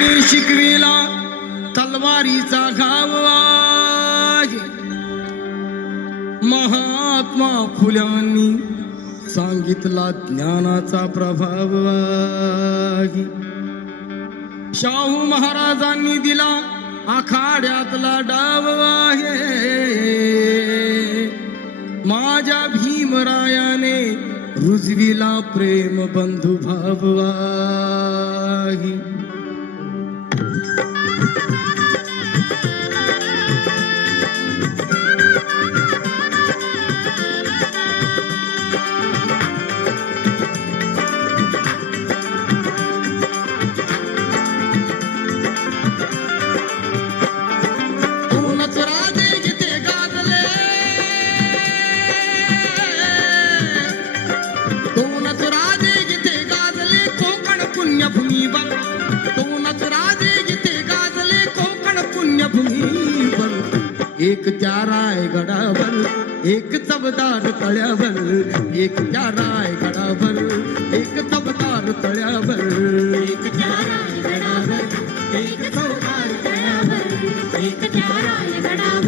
शिकविला तलवारीचा घाव आहे. महात्मा फुल्यांनी सांगितला ज्ञानाचा प्रभाव आहे. शाहू महाराजांनी दिला आखाड्यातला डाव आहे. माझ्या भीमरायाने रुजविला प्रेम बंधुभाव आहे. एक त्या रायगडावर एक चवदार तळ्यावर, एक त्या रायगडावर एक चवदार तळ्यावर, एक त्या रायगडावर एक चवदार तळ्यावर, एक त्या रायगडावर